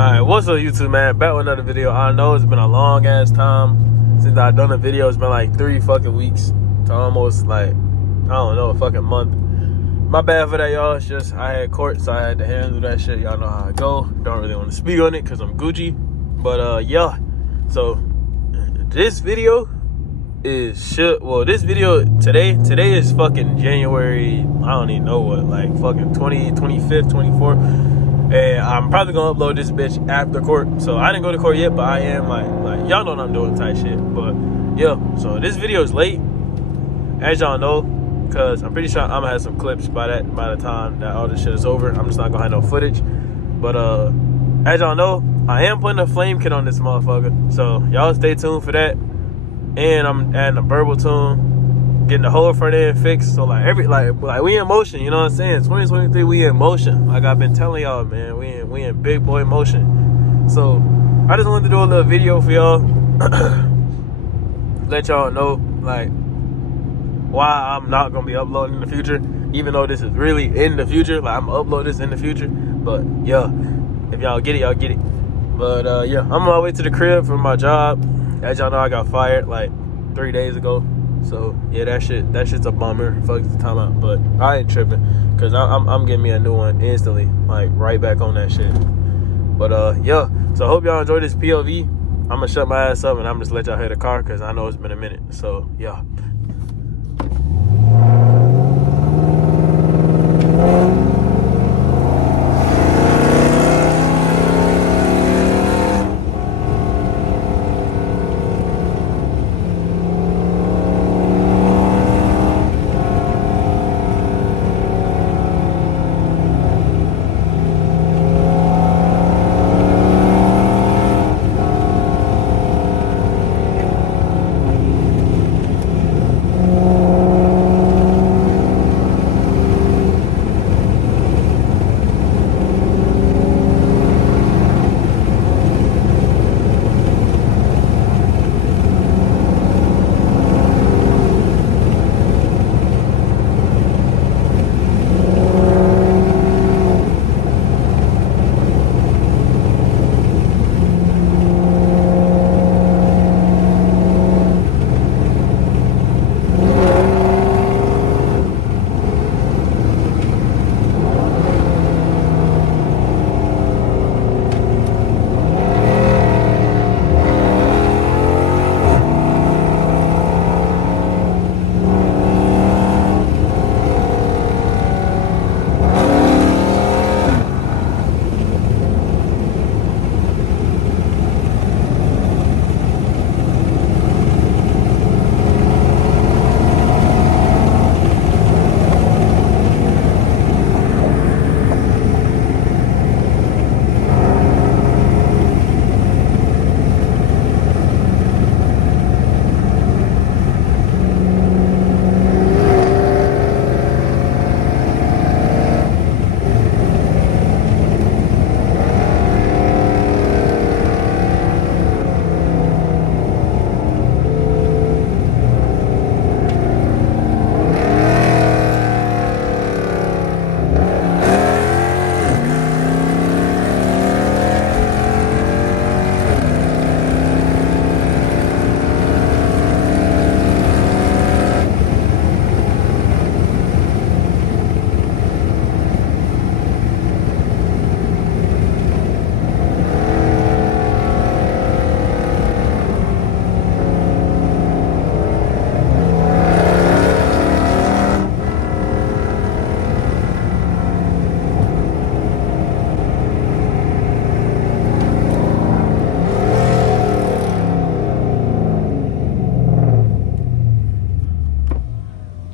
Alright, what's up YouTube, man? Back with another video. I know it's been a long ass time since I've done a video. It's been like 3 fucking weeks to almost like, I don't know, a fucking month. My bad for that, y'all. It's just I had court, so I had to handle that shit. Y'all know how I go. Don't really want to speak on it because I'm Gucci. But yeah. So this video is shit. Well, this video today is fucking January, I don't even know what, like fucking 25th, 24th. And I'm probably gonna upload this bitch after court. So I didn't go to court yet, but I am like y'all know what I'm doing type shit. But yeah, so this video is late, as y'all know, because I'm pretty sure I'm gonna have some clips by the time that all this shit is over. I'm just not gonna have no footage. But as y'all know, I am putting a flame kit on this motherfucker. So y'all stay tuned for that. And I'm adding a burble tune, getting the whole front end fixed. So like we in motion, you know what I'm saying? 2023, we in motion. Like I've been telling y'all, man, we in big boy motion. So I just wanted to do a little video for y'all, let y'all know like why I'm not gonna be uploading in the future, even though this is really in the future. Like I'm gonna upload this in the future. But yeah, if y'all get it, y'all get it. But yeah, I'm on my way to the crib from my job. As y'all know, I got fired like 3 days ago. So yeah, that shit's a bummer. Fuck the time out. But I ain't tripping, cause I'm getting me a new one instantly, like right back on that shit. But yeah, so I hope y'all enjoy this POV. I'm gonna shut my ass up and I'm just let y'all hear the car, cause I know it's been a minute. So yeah.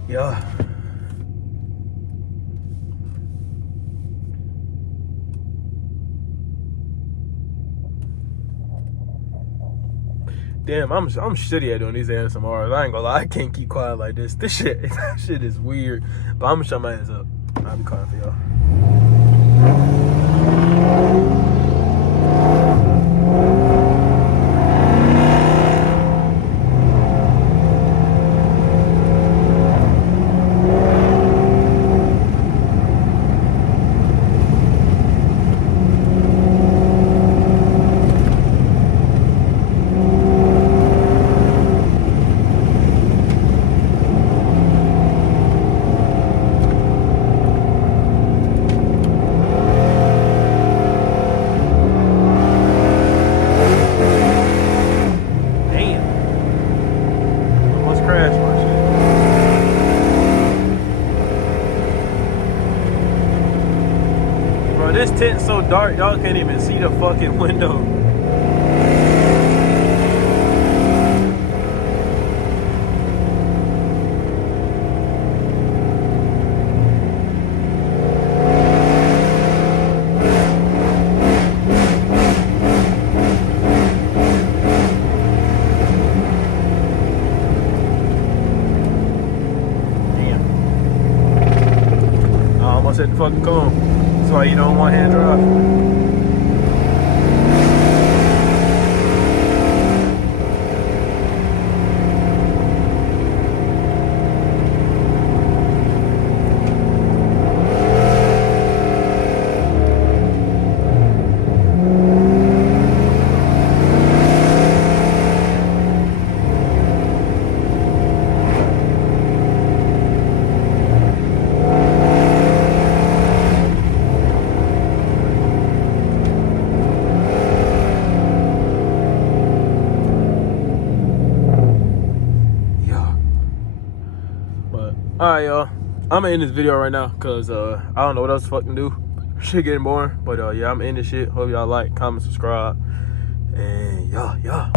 Yeah. Damn, I'm shitty at doing these ASMRs. I ain't gonna lie, I can't keep quiet like this. This shit is weird. But I'm gonna shut my ass up. I'll be quiet for y'all. this tent's so dark, y'all can't even see the fucking window. At the fucking cone. That's why you don't one-hand drive. Alright, y'all. I'm gonna end this video right now because I don't know what else to fucking do. Shit getting boring. But yeah, I'm ending shit. Hope y'all like, comment, subscribe. And yeah.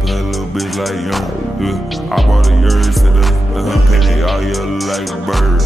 Play a little bitch like young. I bought a yard, said the penny all yellow like a bird.